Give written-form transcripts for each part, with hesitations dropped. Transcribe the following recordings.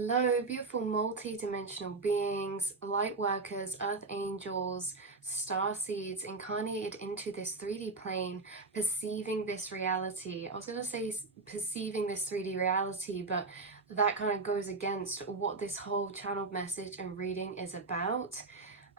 Hello, beautiful multi-dimensional beings, light workers, earth angels, star seeds incarnated into this 3D plane, perceiving this reality. I was going to say perceiving this 3D reality, but that kind of goes against what this whole channeled message and reading is about.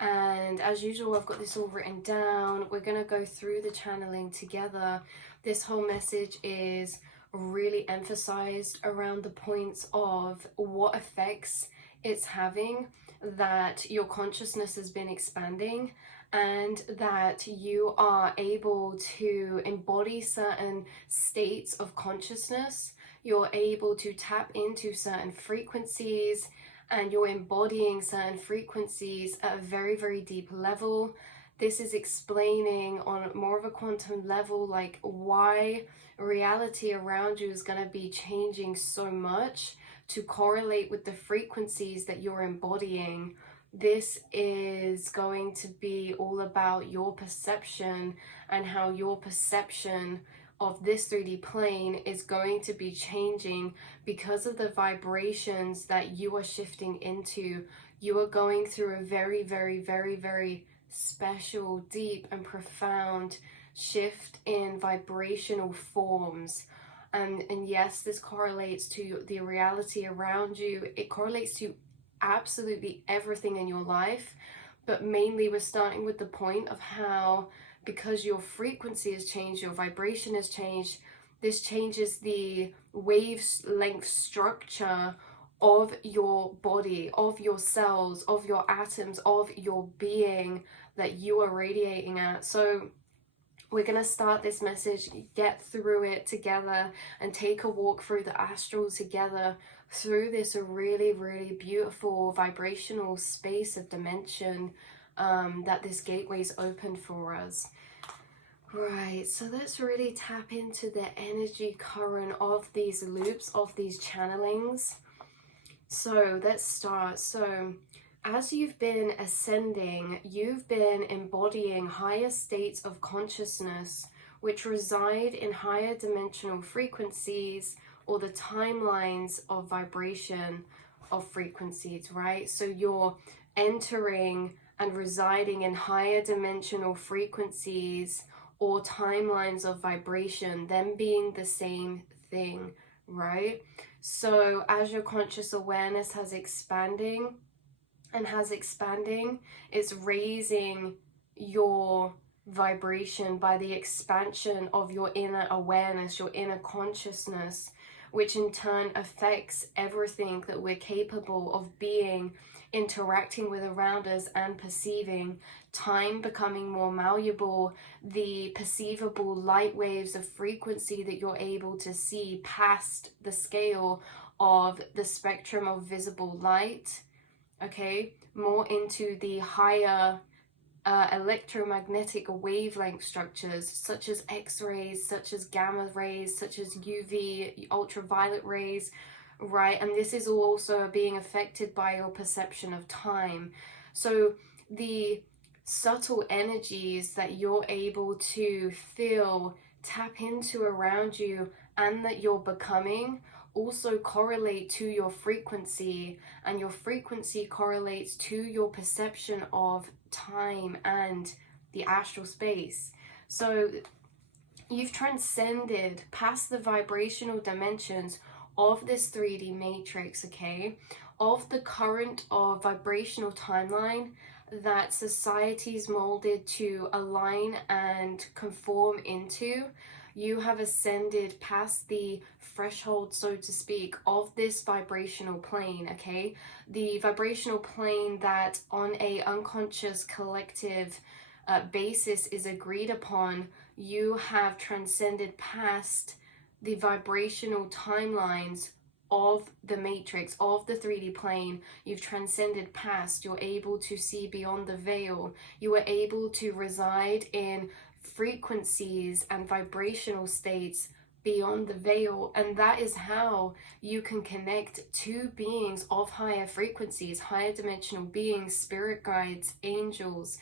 And as usual, I've got this all written down. We're going to go through the channeling together. This whole message is really emphasized around the points of what effects it's having, that your consciousness has been expanding, and that you are able to embody certain states of consciousness. You're able to tap into certain frequencies, and you're embodying certain frequencies at a very, very deep level. This is explaining on more of a quantum level, like why reality around you is going to be changing so much to correlate with the frequencies that you're embodying. This is going to be all about your perception and how your perception of this 3D plane is going to be changing because of the vibrations that you are shifting into. You are going through a very, very, very, very special, deep and profound shift in vibrational forms. And yes, this correlates to the reality around you. It correlates to absolutely everything in your life, but mainly we're starting with the point of how, because your frequency has changed, your vibration has changed, this changes the wavelength structure of your body, of your cells, of your atoms, of your being that you are radiating at. So we're going to start this message, get through it together, and take a walk through the astral together through this really, really beautiful vibrational space of dimension that this gateway's opened for us. Right, so let's really tap into the energy current of these loops, of these channelings. So let's start. So as you've been ascending, you've been embodying higher states of consciousness which reside in higher dimensional frequencies, or the timelines of vibration of frequencies, right? So you're entering and residing in higher dimensional frequencies or timelines of vibration, them being the same thing, right? So as your conscious awareness has expanding, it's raising your vibration by the expansion of your inner awareness, your inner consciousness, which in turn affects everything that we're capable of being, interacting with around us and perceiving. Time becoming more malleable, the perceivable light waves of frequency that you're able to see past the scale of the spectrum of visible light, okay, more into the higher electromagnetic wavelength structures, such as X-rays, such as gamma rays, such as UV, ultraviolet rays, right? And this is also being affected by your perception of time. So the subtle energies that you're able to feel, tap into around you, and that you're becoming also correlate to your frequency, and your frequency correlates to your perception of time and the astral space. So you've transcended past the vibrational dimensions of this 3D matrix, okay, of the current of vibrational timeline that society's molded to align and conform into. You have ascended past the threshold, so to speak, of this vibrational plane, okay? The vibrational plane that on a unconscious collective basis is agreed upon. You have transcended past the vibrational timelines of the matrix, of the 3D plane. You've transcended past. You're able to see beyond the veil. You are able to reside in frequencies and vibrational states beyond the veil, and that is how you can connect to beings of higher frequencies, higher dimensional beings, spirit guides, angels,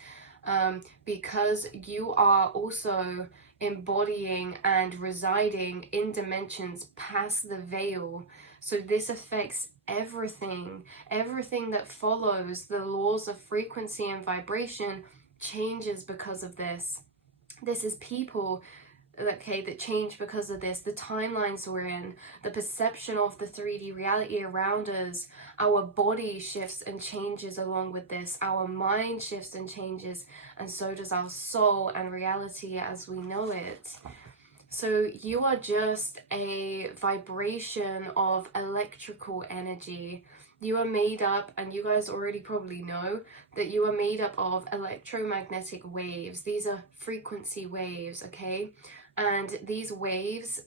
because you are also embodying and residing in dimensions past the veil. So this affects everything that follows the laws of frequency and vibration changes because of this. This is people, okay, that change because of this, the timelines we're in, the perception of the 3D reality around us. Our body shifts and changes along with this, our mind shifts and changes, and so does our soul and reality as we know it. So you are just a vibration of electrical energy. You are made up, and you guys already probably know that you are made up of electromagnetic waves. These are frequency waves, okay? And these waves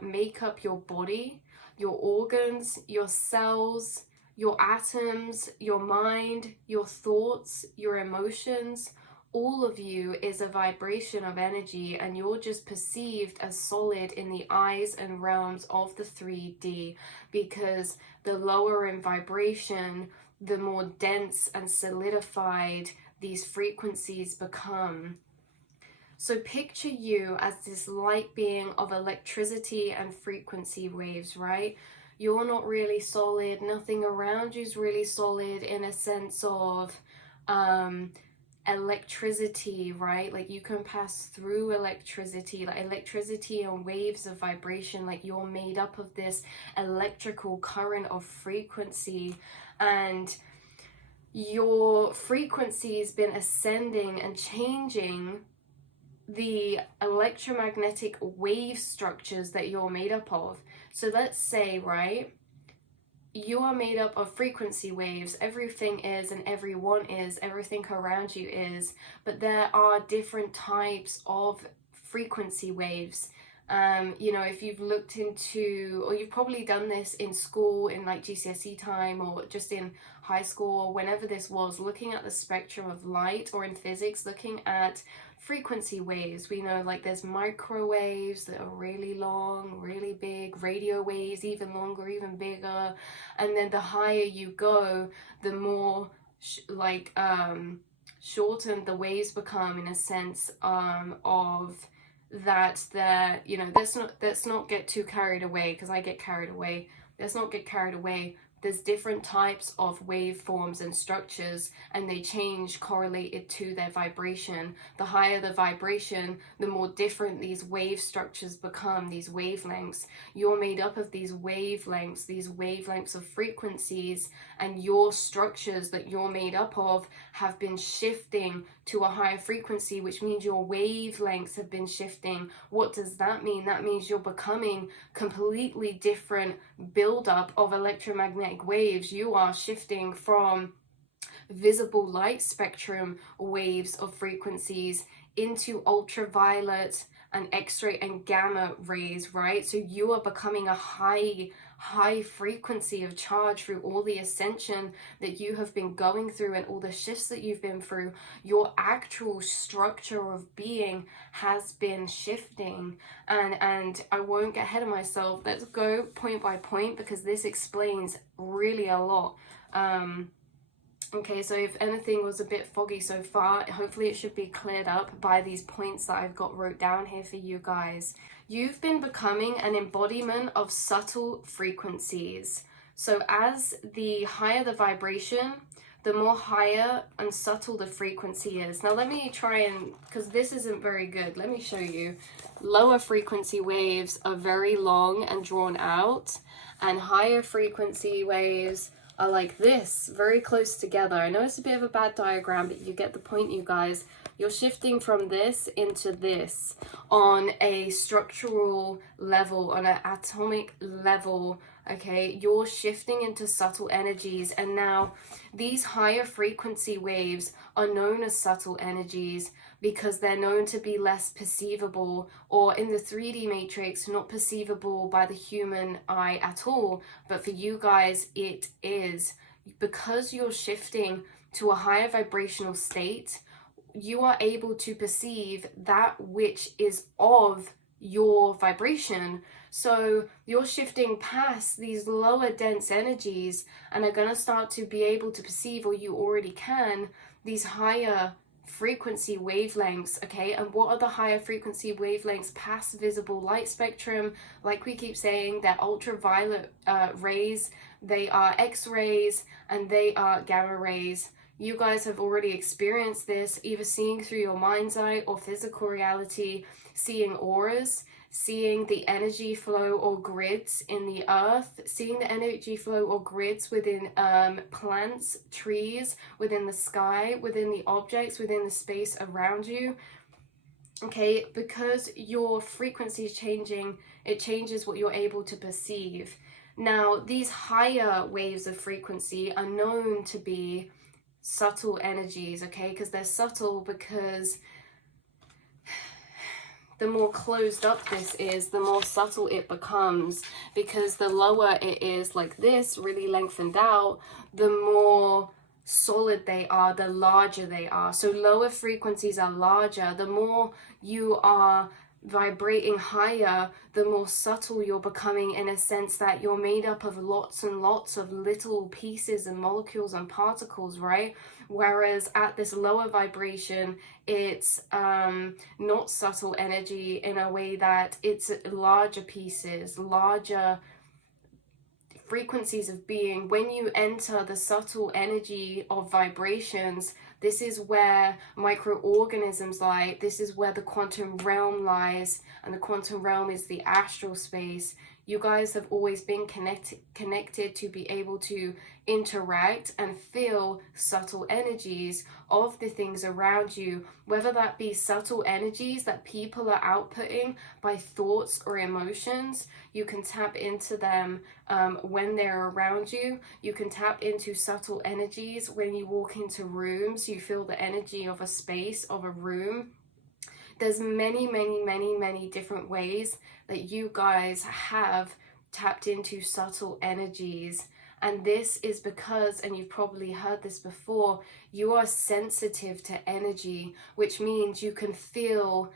make up your body, your organs, your cells, your atoms, your mind, your thoughts, your emotions. All of you is a vibration of energy, and you're just perceived as solid in the eyes and realms of the 3D, because the lower in vibration, the more dense and solidified these frequencies become. So picture you as this light being of electricity and frequency waves, right? You're not really solid, nothing around you is really solid in a sense of electricity, right? Like you can pass through electricity, like electricity and waves of vibration, like you're made up of this electrical current of frequency, and your frequency has been ascending and changing the electromagnetic wave structures that you're made up of. So let's say, right, you are made up of frequency waves. Everything is, and everyone is, everything around you is, but there are different types of frequency waves. You know, if you've looked into, or you've probably done this in school in like GCSE time, or just in high school, or whenever this was, looking at the spectrum of light, or in physics, looking at frequency waves. We know like there's microwaves that are really long, really big, radio waves even longer, even bigger, and then the higher you go, the more shortened the waves become, in a sense of that they're, you know, let's not get too carried away, because I get carried away. Let's not get carried away. There's different types of waveforms and structures, and they change correlated to their vibration. The higher the vibration, the more different these wave structures become, these wavelengths. You're made up of these wavelengths of frequencies, and your structures that you're made up of have been shifting to a higher frequency, which means your wavelengths have been shifting. What does that mean? That means you're becoming completely different buildup of electromagnetic waves. You are shifting from visible light spectrum waves of frequencies into ultraviolet and X-ray and gamma rays, right? So you are becoming a high frequency of charge through all the ascension that you have been going through and all the shifts that you've been through. Your actual structure of being has been shifting, and I won't get ahead of myself. Let's go point by point, because this explains really a lot. Okay, so if anything was a bit foggy so far, hopefully it should be cleared up by these points that I've got wrote down here for you guys. You've been becoming an embodiment of subtle frequencies. So as the higher the vibration, the more higher and subtle the frequency is. Now let me try and, because this isn't very good, let me show you. Lower frequency waves are very long and drawn out, and higher frequency waves are like this, very close together. I know it's a bit of a bad diagram, but you get the point, you guys. You're shifting from this into this on a structural level, on an atomic level, okay? You're shifting into subtle energies, and now these higher frequency waves are known as subtle energies because they're known to be less perceivable, or in the 3D matrix, not perceivable by the human eye at all. But for you guys, it is. Because you're shifting to a higher vibrational state, you are able to perceive that which is of your vibration. So you're shifting past these lower dense energies and are going to start to be able to perceive, or you already can, these higher frequency wavelengths, okay? And what are the higher frequency wavelengths past visible light spectrum? Like we keep saying, they're ultraviolet rays, they are X-rays, and they are gamma rays. You guys have already experienced this, either seeing through your mind's eye or physical reality, seeing auras, seeing the energy flow or grids in the earth, seeing the energy flow or grids within plants, trees, within the sky, within the objects, within the space around you. Okay, because your frequency is changing, it changes what you're able to perceive. Now, these higher waves of frequency are known to be subtle energies, okay, because they're subtle because the more closed up this is, the more subtle it becomes, because the lower it is like this, really lengthened out, the more solid they are, the larger they are. So lower frequencies are larger. The more you are vibrating higher, the more subtle you're becoming, in a sense that you're made up of lots and lots of little pieces and molecules and particles, right? Whereas at this lower vibration, it's not subtle energy, in a way that it's larger pieces, larger frequencies of being. When you enter the subtle energy of vibrations, this is where microorganisms lie, this is where the quantum realm lies, and the quantum realm is the astral space. You guys have always been connected to be able to interact and feel subtle energies of the things around you, whether that be subtle energies that people are outputting by thoughts or emotions. You can tap into them when they're around you. You can tap into subtle energies when you walk into rooms. You feel the energy of a space, of a room. There's many different ways that you guys have tapped into subtle energies. And this is because, and you've probably heard this before, you are sensitive to energy, which means you can feel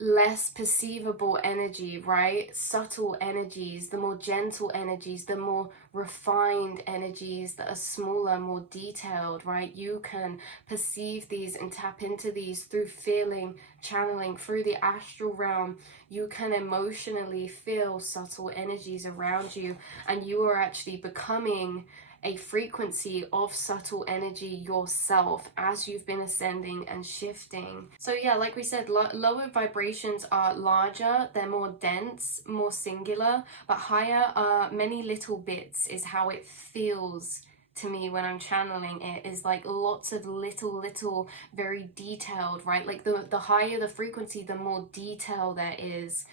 less perceivable energy, right? Subtle energies, the more gentle energies, the more refined energies that are smaller, more detailed, right? You can perceive these and tap into these through feeling, channeling, through the astral realm. You can emotionally feel subtle energies around you, and you are actually becoming a frequency of subtle energy yourself as you've been ascending and shifting. So yeah, like we said, lower vibrations are larger, they're more dense, more singular, but higher are many little bits, is how it feels to me when I'm channeling it. Is like lots of little, very detailed, right? Like the higher the frequency, the more detail there is,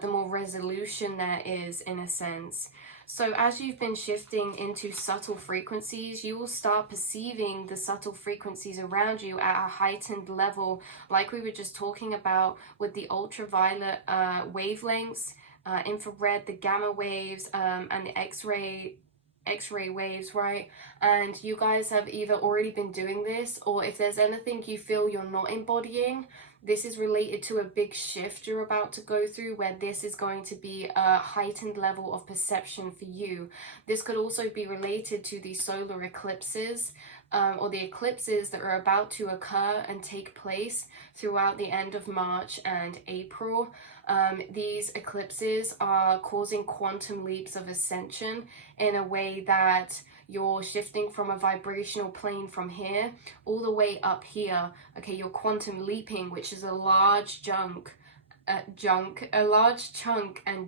the more resolution there is, in a sense. So as you've been shifting into subtle frequencies, you will start perceiving the subtle frequencies around you at a heightened level, like we were just talking about with the ultraviolet wavelengths, infrared, the gamma waves, and the X-ray waves, right? And you guys have either already been doing this, or if there's anything you feel you're not embodying, this is related to a big shift you're about to go through, where this is going to be a heightened level of perception for you. This could also be related to the solar eclipses, or the eclipses that are about to occur and take place throughout the end of March and April. These eclipses are causing quantum leaps of ascension, in a way that you're shifting from a vibrational plane from here all the way up here. Okay, you're quantum leaping, which is a large chunk and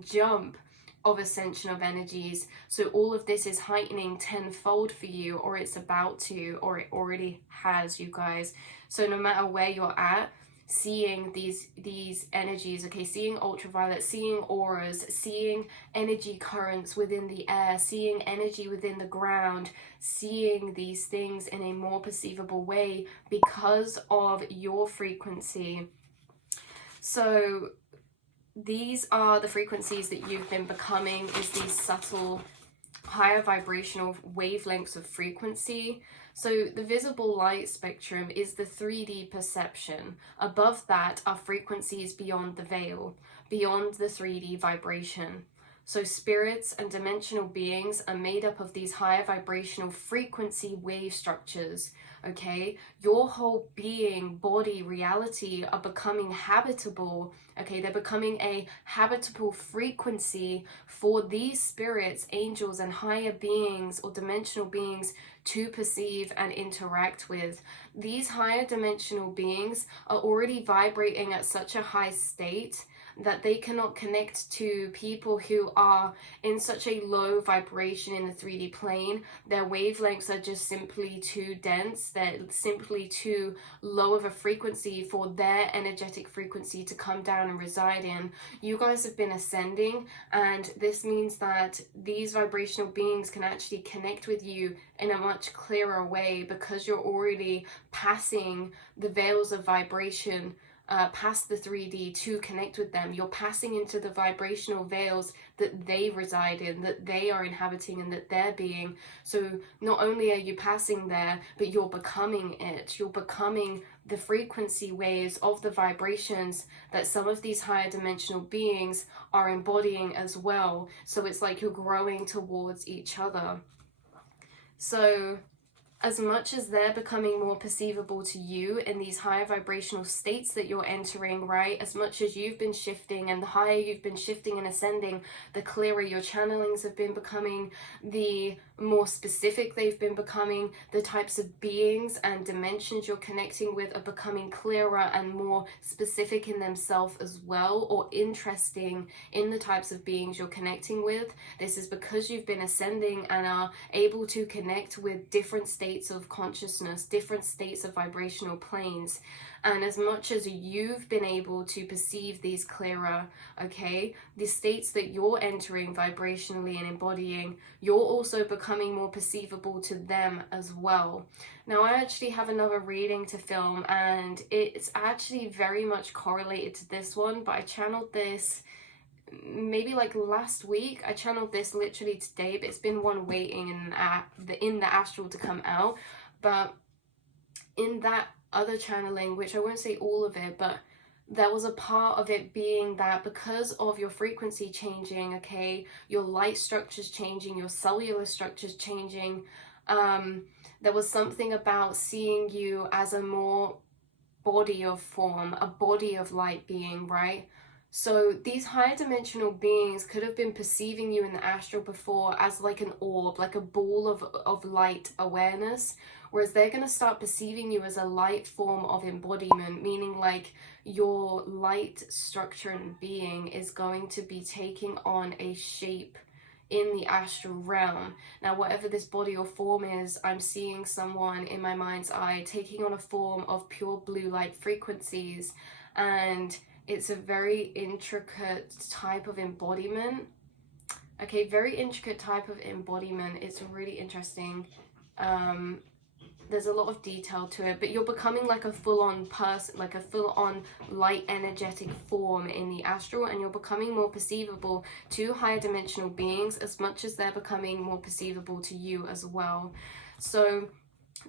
jump of ascension of energies. So all of this is heightening tenfold for you, or it's about to, or it already has, you guys. So no matter where you're at, seeing these energies, okay, seeing ultraviolet, seeing auras, seeing energy currents within the air, seeing energy within the ground, seeing these things in a more perceivable way because of your frequency. So these are the frequencies that you've been becoming, is these subtle higher vibrational wavelengths of frequency. So the visible light spectrum is the 3D perception. Above that are frequencies beyond the veil, beyond the 3D vibration. So spirits and dimensional beings are made up of these higher vibrational frequency wave structures, okay? Your whole being, body, reality are becoming habitable, okay? They're becoming a habitable frequency for these spirits, angels, and higher beings or dimensional beings to perceive and interact with. These higher dimensional beings are already vibrating at such a high state that they cannot connect to people who are in such a low vibration in the 3D plane. Their wavelengths are just simply too dense. They're simply too low of a frequency for their energetic frequency to come down and reside in. You guys have been ascending, and this means that these vibrational beings can actually connect with you in a much clearer way because you're already passing the veils of vibration past the 3D to connect with them. You're passing into the vibrational veils that they reside in, that they are inhabiting, and that they're being. So not only are you passing there, but you're becoming it. You're becoming the frequency waves of the vibrations that some of these higher dimensional beings are embodying as well. So it's like you're growing towards each other. So as much as they're becoming more perceivable to you in these higher vibrational states that you're entering, right? As much as you've been shifting, and the higher you've been shifting and ascending, the clearer your channelings have been becoming, the more specific they've been becoming, the types of beings and dimensions you're connecting with are becoming clearer and more specific in themselves as well, or interesting in the types of beings you're connecting with. This is because you've been ascending and are able to connect with different states of consciousness, different states of vibrational planes. And as much as you've been able to perceive these clearer, okay, the states that you're entering vibrationally and embodying, you're also becoming more perceivable to them as well. Now, I actually have another reading to film, and it's actually very much correlated to this one, but I channeled this maybe like last week. I channeled this literally today, but it's been one waiting in the astral to come out. But in that other channeling, which I won't say all of it, but there was a part of it being that because of your frequency changing, okay, your light structures changing, your cellular structures changing, there was something about seeing you as a more body of form, a body of light being, right? So these higher dimensional beings could have been perceiving you in the astral before as like an orb, like a ball of light awareness, whereas they're going to start perceiving you as a light form of embodiment, meaning like your light structure and being is going to be taking on a shape in the astral realm. Now, whatever this body or form is, I'm seeing someone in my mind's eye taking on a form of pure blue light frequencies, and it's a very intricate type of embodiment. Okay, very intricate type of embodiment. It's really interesting. There's a lot of detail to it, but you're becoming like a full-on person, like a full-on light energetic form in the astral, and you're becoming more perceivable to higher dimensional beings as much as they're becoming more perceivable to you as well. So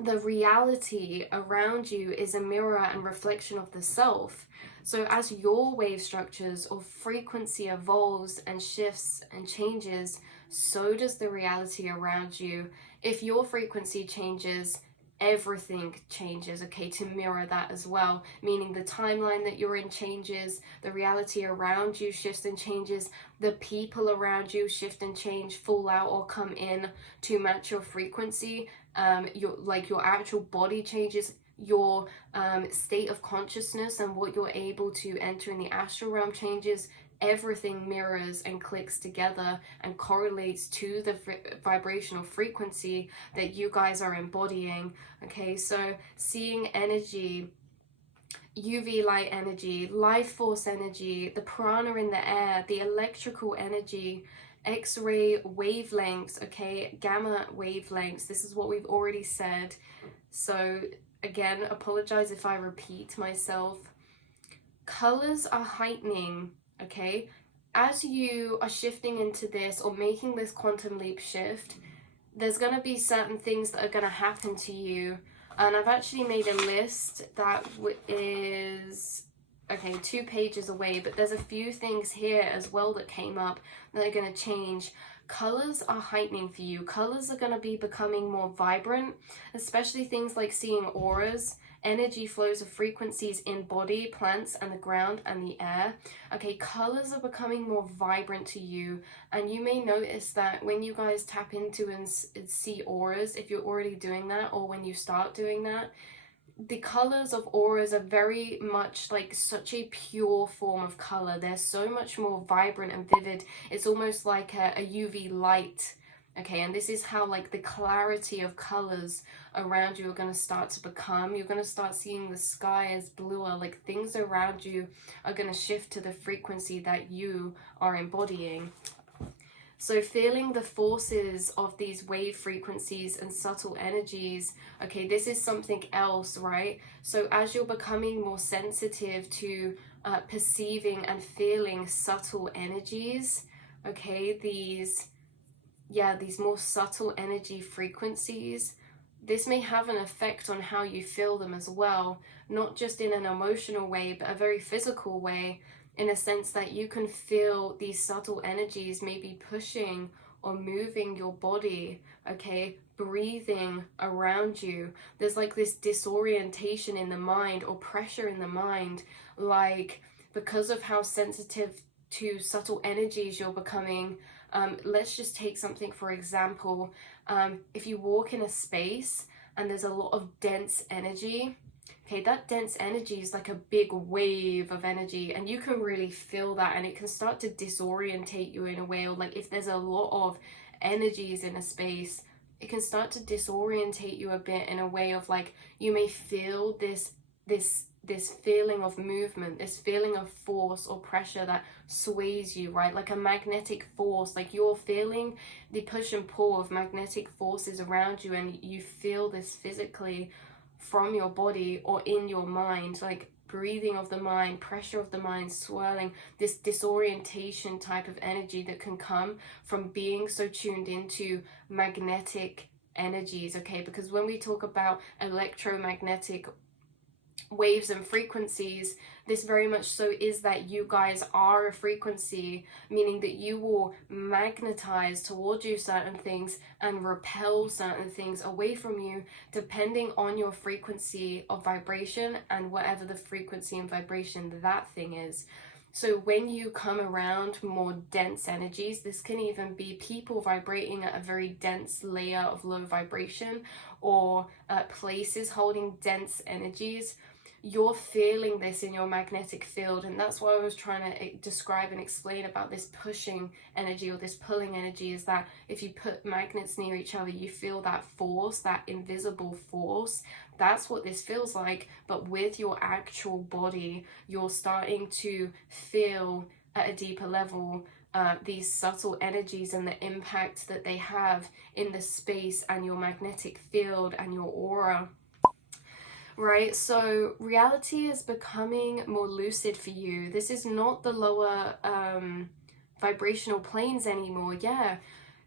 the reality around you is a mirror and reflection of the self. So as your wave structures or frequency evolves and shifts and changes, so does the reality around you. If your frequency changes, everything changes, okay, to mirror that as well, meaning the timeline that you're in changes, the reality around you shifts and changes, the people around you shift and change, fall out or come in to match your frequency. Your actual body changes, your state of consciousness and what you're able to enter in the astral realm changes. Everything mirrors and clicks together and correlates to the vibrational frequency that you guys are embodying. Okay, so seeing energy, UV light energy, life force energy, the prana in the air, the electrical energy, X-ray wavelengths, okay, gamma wavelengths. This is what we've already said. So again, apologize if I repeat myself. Colors are heightening, okay? As you are shifting into this or making this quantum leap shift, there's going to be certain things that are going to happen to you. And I've actually made a list that is okay, 2 pages away, but there's a few things here as well that came up that are going to change. Colors are heightening for you. Colors are going to be becoming more vibrant, especially things like seeing auras, energy flows of frequencies in body, plants, and the ground and the air. Okay, colors are becoming more vibrant to you, and you may notice that when you guys tap into and see auras, if you're already doing that or when you start doing that, the colors of auras are very much like such a pure form of color. They're so much more vibrant and vivid. It's almost like a UV light. Okay, and this is how like the clarity of colors around you are going to start to become. You're going to start seeing the sky as bluer, like things around you are going to shift to the frequency that you are embodying. So feeling the forces of these wave frequencies and subtle energies, okay, this is something else, right? So as you're becoming more sensitive to perceiving and feeling subtle energies, okay, these more subtle energy frequencies, this may have an effect on how you feel them as well, not just in an emotional way, but a very physical way, in a sense that you can feel these subtle energies maybe pushing or moving your body, okay, breathing around you. There's like this disorientation in the mind or pressure in the mind, like because of how sensitive to subtle energies you're becoming. Let's just take something for example. If you walk in a space and there's a lot of dense energy, okay, that dense energy is like a big wave of energy, and you can really feel that, and it can start to disorientate you in a way. Or like if there's a lot of energies in a space, it can start to disorientate you a bit in a way of like you may feel this feeling of movement, this feeling of force or pressure that sways you, right? Like a magnetic force, like you're feeling the push and pull of magnetic forces around you, and you feel this physically from your body or in your mind, like breathing of the mind, pressure of the mind, swirling, this disorientation type of energy that can come from being so tuned into magnetic energies, okay? Because when we talk about electromagnetic waves and frequencies, this very much so is that you guys are a frequency, meaning that you will magnetize towards you certain things and repel certain things away from you depending on your frequency of vibration and whatever the frequency and vibration that thing is. So when you come around more dense energies, this can even be people vibrating at a very dense layer of low vibration, or places holding dense energies. You're feeling this in your magnetic field, and that's what I was trying to describe and explain about this pushing energy or this pulling energy, is that if you put magnets near each other, you feel that force, that invisible force. That's what this feels like, but with your actual body, you're starting to feel at a deeper level these subtle energies and the impact that they have in the space and your magnetic field and your aura. Right, so reality is becoming more lucid for you. This is not the lower vibrational planes anymore. Yeah,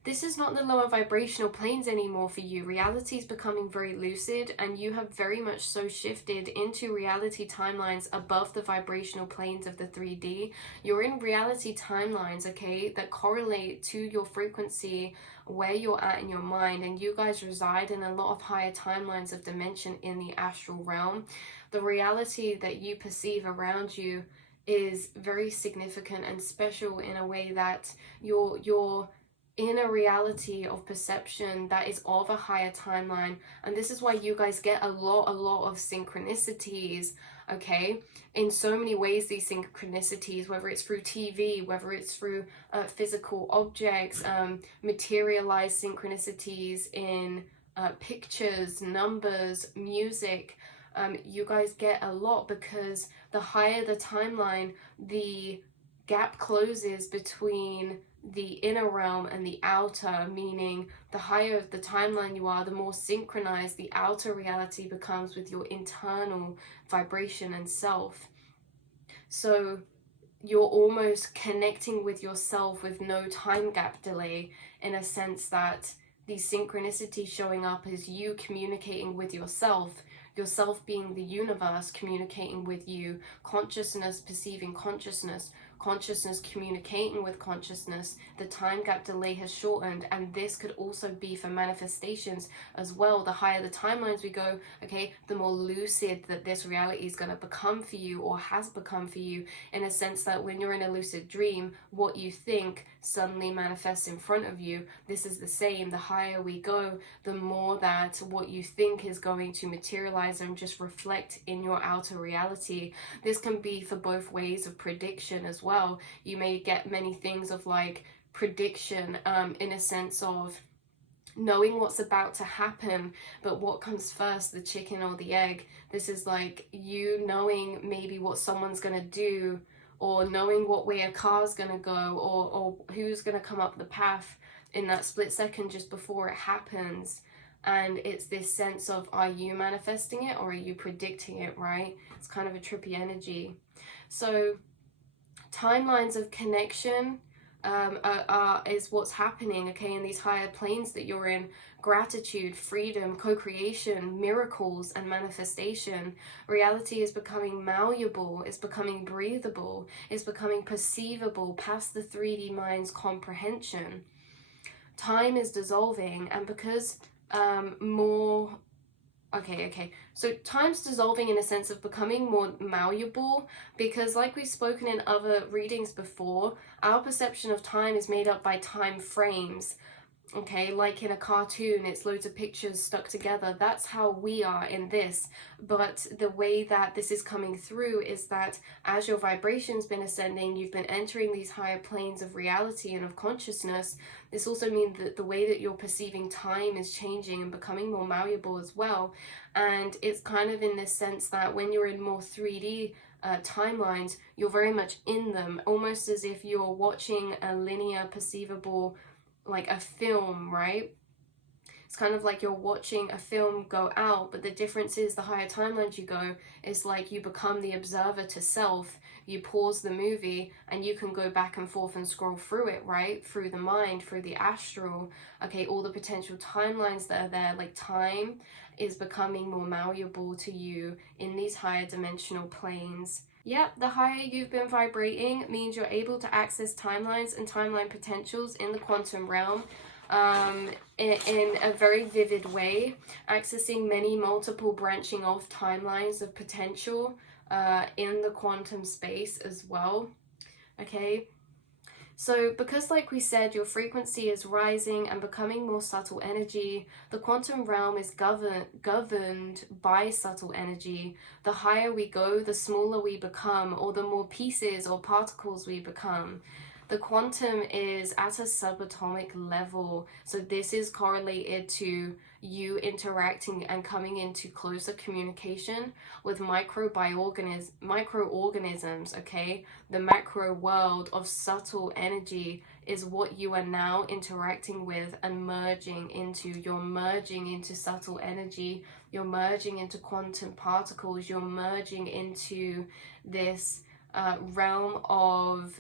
this is not the lower vibrational planes anymore for you. Reality is becoming very lucid, and you have very much so shifted into reality timelines above the vibrational planes of the 3D. You're in reality timelines, okay, that correlate to your frequency, where you're at in your mind, and you guys reside in a lot of higher timelines of dimension in the astral realm. The reality that you perceive around you is very significant and special in a way that you're in a reality of perception that is of a higher timeline. And this is why you guys get a lot of synchronicities, okay, in so many ways. These synchronicities, whether it's through TV, whether it's through physical objects, materialized synchronicities in pictures, numbers, music, you guys get a lot, because the higher the timeline, the gap closes between the inner realm and the outer, meaning the higher the timeline you are, the more synchronized the outer reality becomes with your internal vibration and self. So you're almost connecting with yourself with no time gap delay, in a sense that these synchronicities showing up as you communicating with yourself. yourself being the universe communicating with you, consciousness perceiving consciousness, consciousness communicating with consciousness, the time gap delay has shortened. And this could also be for manifestations as well. The higher the timelines we go, okay, the more lucid that this reality is going to become for you, or has become for you, in a sense that when you're in a lucid dream, what you think suddenly manifests in front of you. This is the same. The higher we go, the more that what you think is going to materialize and just reflect in your outer reality. This can be for both ways of prediction as well. You may get many things of like prediction in a sense of knowing what's about to happen, but what comes first, the chicken or the egg? This is like you knowing maybe what someone's gonna do, or knowing what way a car's gonna go, or who's gonna come up the path in that split second just before it happens. And it's this sense of, are you manifesting it or are you predicting it, right? It's kind of a trippy energy. So timelines of connection is what's happening, okay, in these higher planes that you're in. Gratitude, freedom, co-creation, miracles, and manifestation. Reality is becoming malleable, it's becoming breathable, it's becoming perceivable past the 3D mind's comprehension. Time is dissolving, and because so time's dissolving in a sense of becoming more malleable, because like we've spoken in other readings before, our perception of time is made up by time frames. Okay, like in a cartoon, it's loads of pictures stuck together. That's how we are in this. But the way that this is coming through is that as your vibration's been ascending, you've been entering these higher planes of reality and of consciousness. This also means that the way that you're perceiving time is changing and becoming more malleable as well. And it's kind of in this sense that when you're in more 3D timelines, you're very much in them, almost as if you're watching a linear, perceivable, like a film, right? It's kind of like you're watching a film go out, but the difference is the higher timelines you go, it's like you become the observer to self. You pause the movie and you can go back and forth and scroll through it, right? Through the mind, through the astral, okay, all the potential timelines that are there. Like time is becoming more malleable to you in these higher dimensional planes. Yep, the higher you've been vibrating means you're able to access timelines and timeline potentials in the quantum realm in a very vivid way, accessing many multiple branching off timelines of potential in the quantum space as well. Okay, so because like we said, your frequency is rising and becoming more subtle energy, the quantum realm is governed by subtle energy. The higher we go, the smaller we become, or the more pieces or particles we become. The quantum is at a subatomic level, so this is correlated to you interacting and coming into closer communication with microorganisms, okay? The macro world of subtle energy is what you are now interacting with and merging into. You're merging into subtle energy, you're merging into quantum particles, you're merging into this realm of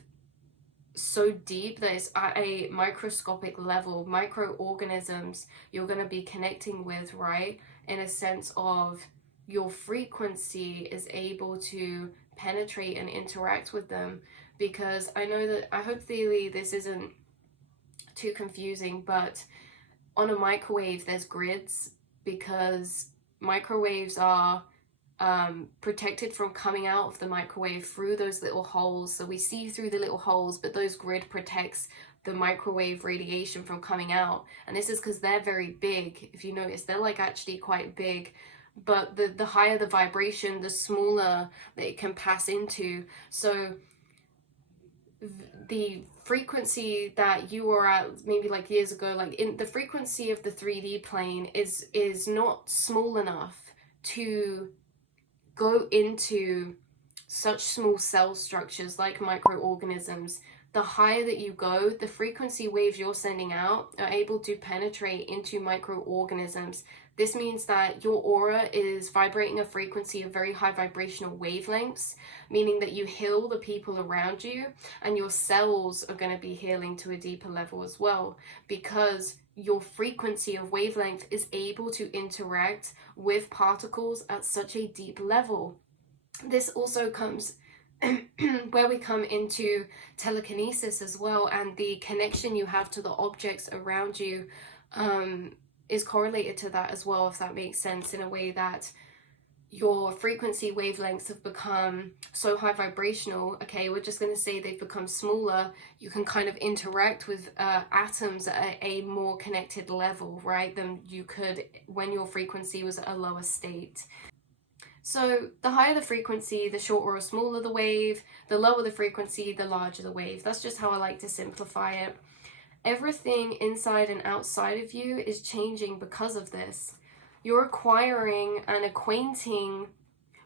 so deep that it's at a microscopic level. Microorganisms you're going to be connecting with, right? In a sense of your frequency is able to penetrate and interact with them. Because I know that, I hope this isn't too confusing, but on a microwave there's grids, because microwaves are protected from coming out of the microwave through those little holes. So we see through the little holes, but those grid protects the microwave radiation from coming out. And this is because they're very big. If you notice, they're like actually quite big, but the higher the vibration, the smaller that it can pass into. So the frequency that you were at maybe like years ago, like in the frequency of the 3D plane is not small enough to go into such small cell structures like microorganisms. The higher that you go, the frequency waves you're sending out are able to penetrate into microorganisms. This means that your aura is vibrating a frequency of very high vibrational wavelengths, meaning that you heal the people around you, and your cells are going to be healing to a deeper level as well, because your frequency of wavelength is able to interact with particles at such a deep level. This also comes where we come into telekinesis as well, and the connection you have to the objects around you is correlated to that as well, if that makes sense, in a way that your frequency wavelengths have become so high vibrational, okay, we're just going to say they've become smaller, you can kind of interact with atoms at a more connected level, right, than you could when your frequency was at a lower state. So the higher the frequency, the shorter or smaller the wave, the lower the frequency, the larger the wave. That's just how I like to simplify it. Everything inside and outside of you is changing because of this. You're acquiring and acquainting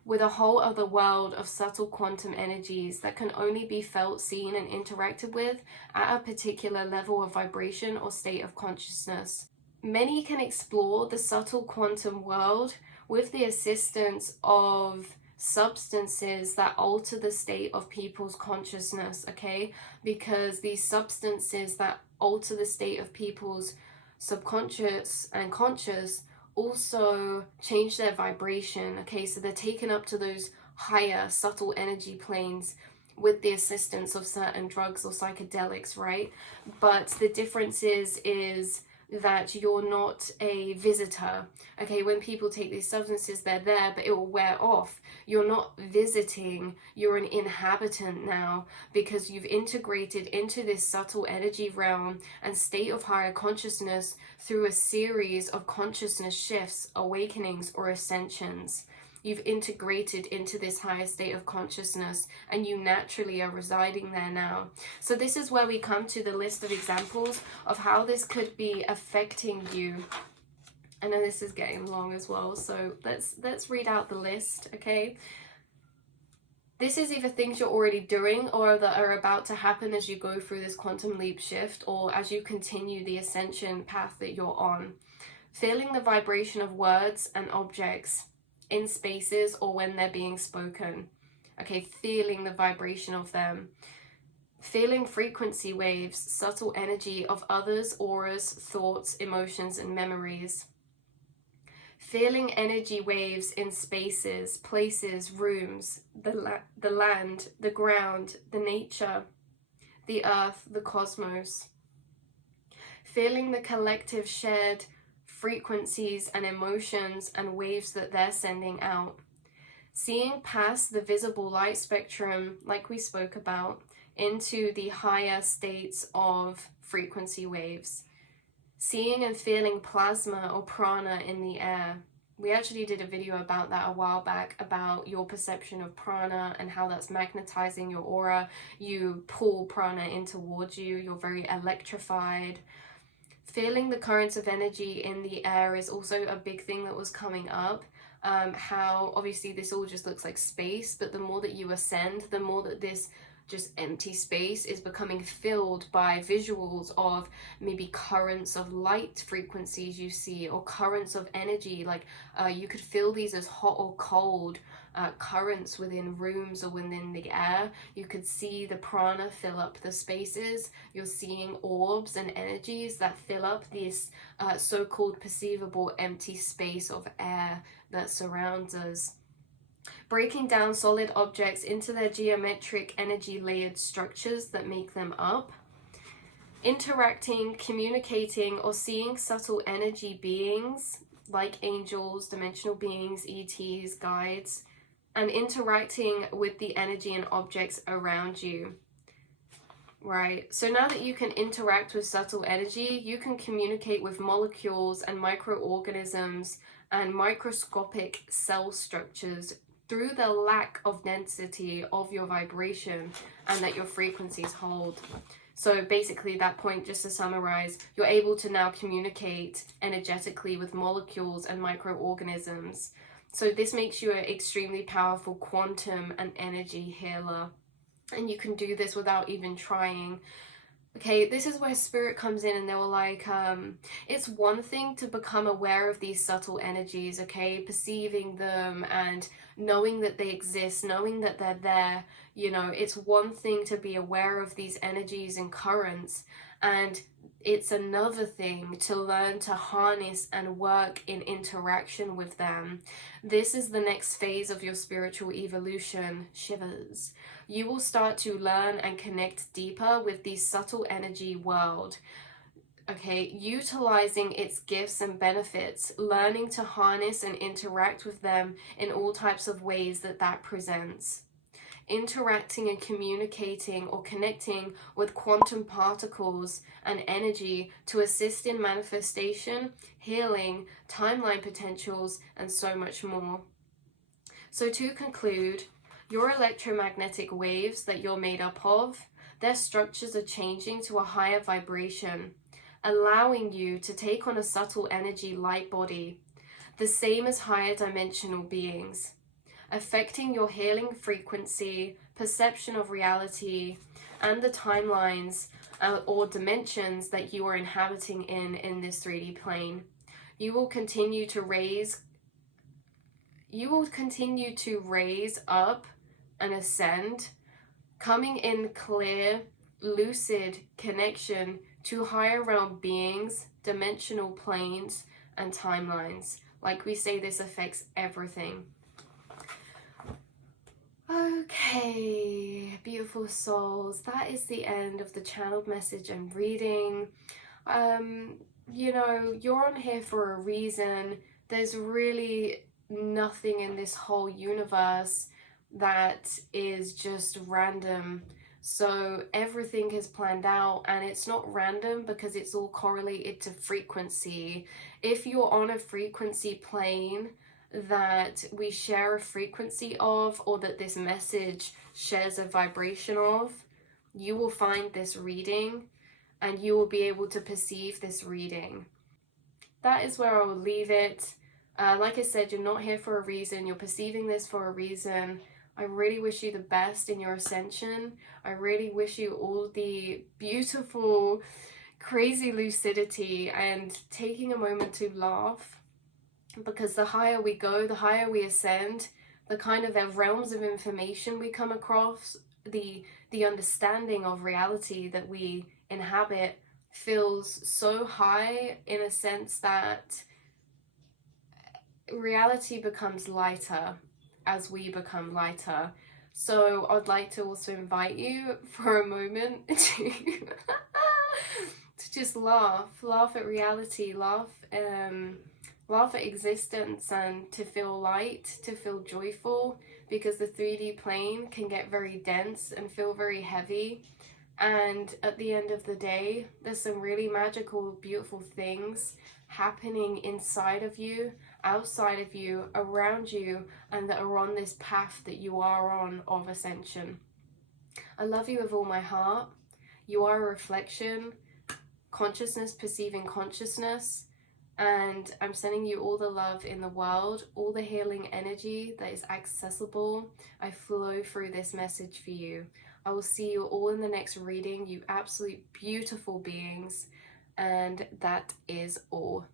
with a whole other world of subtle quantum energies that can only be felt, seen, and interacted with at a particular level of vibration or state of consciousness. Many can explore the subtle quantum world with the assistance of substances that alter the state of people's consciousness, okay? Because these substances that alter the state of people's subconscious and conscious also change their vibration, okay? So they're taken up to those higher subtle energy planes with the assistance of certain drugs or psychedelics, right? But the difference is that you're not a visitor, okay? When people take these substances, they're there, but it will wear off. You're not visiting, you're an inhabitant now, because you've integrated into this subtle energy realm and state of higher consciousness through a series of consciousness shifts, awakenings, or ascensions. You've integrated into this higher state of consciousness, and you naturally are residing there now. So this is where we come to the list of examples of how this could be affecting you. I know this is getting long as well, so let's read out the list, okay? This is either things you're already doing or that are about to happen as you go through this quantum leap shift, or as you continue the ascension path that you're on. Feeling the vibration of words and objects in spaces or when they're being spoken, okay? Feeling the vibration of them. Feeling frequency waves, subtle energy of others, auras, thoughts, emotions, and memories. Feeling energy waves in spaces, places, rooms, the land, the ground, the nature, the earth, the cosmos. Feeling the collective shared frequencies and emotions and waves that they're sending out. Seeing past the visible light spectrum, like we spoke about, into the higher states of frequency waves. Seeing and feeling plasma or prana in the air. We actually did a video about that a while back, about your perception of prana and how that's magnetizing your aura. You pull prana in towards you, you're very electrified. Feeling the currents of energy in the air is also a big thing that was coming up. How obviously this all just looks like space, but the more that you ascend, the more that this just empty space is becoming filled by visuals of maybe currents of light frequencies you see, or currents of energy, like you could feel these as hot or cold currents within rooms or within the air. You could see the prana fill up the spaces. You're seeing orbs and energies that fill up this so-called perceivable empty space of air that surrounds us. Breaking down solid objects into their geometric energy layered structures that make them up. Interacting, communicating, or seeing subtle energy beings like angels, dimensional beings, ETs, guides, and interacting with the energy and objects around you. Right, so now that you can interact with subtle energy, you can communicate with molecules and microorganisms and microscopic cell structures through the lack of density of your vibration and that your frequencies hold. So basically that point, just to summarize, you're able to now communicate energetically with molecules and microorganisms. So this makes you an extremely powerful quantum and energy healer. And you can do this without even trying. Okay, this is where spirit comes in, and they were like, it's one thing to become aware of these subtle energies, okay, perceiving them and knowing that they exist, knowing that they're there, you know, it's one thing to be aware of these energies and currents, and It's another thing to learn to harness and work in interaction with them. This is the next phase of your spiritual evolution. Shivers. You will start to learn and connect deeper with the subtle energy world. Okay, utilizing its gifts and benefits, learning to harness and interact with them in all types of ways that presents. Interacting and communicating or connecting with quantum particles and energy to assist in manifestation, healing, timeline potentials, and so much more. So to conclude, your electromagnetic waves that you're made up of, their structures are changing to a higher vibration, allowing you to take on a subtle energy light body, the same as higher dimensional beings, affecting your healing frequency, perception of reality, and the timelines or dimensions that you are inhabiting in this 3D plane. You will continue to raise up and ascend, coming in clear, lucid connection to higher realm beings, dimensional planes, and timelines. Like we say, this affects everything. Okay, beautiful souls, that is the end of the channeled message and reading. You know, you're on here for a reason. There's really nothing in this whole universe that is just random. So everything is planned out, and it's not random because it's all correlated to frequency. If you're on a frequency plane that we share a frequency of, or that this message shares a vibration of, you will find this reading and you will be able to perceive this reading. That is where I will leave it. Like I said, you're not here for a reason. You're perceiving this for a reason. I really wish you the best in your ascension. I really wish you all the beautiful, crazy lucidity and taking a moment to laugh. Because the higher we go, the higher we ascend, the kind of realms of information we come across, the understanding of reality that we inhabit feels so high, in a sense that reality becomes lighter as we become lighter. So I'd like to also invite you for a moment to just laugh at reality, laugh at existence, and to feel light, to feel joyful, because the 3D plane can get very dense and feel very heavy. And at the end of the day, there's some really magical, beautiful things happening inside of you, outside of you, around you, and that are on this path that you are on of ascension. I love you with all my heart. You are a reflection, consciousness perceiving consciousness, and I'm sending you all the love in the world, all the healing energy that is accessible. I flow through this message for you. I will see you all in the next reading, you absolute beautiful beings, and that is all.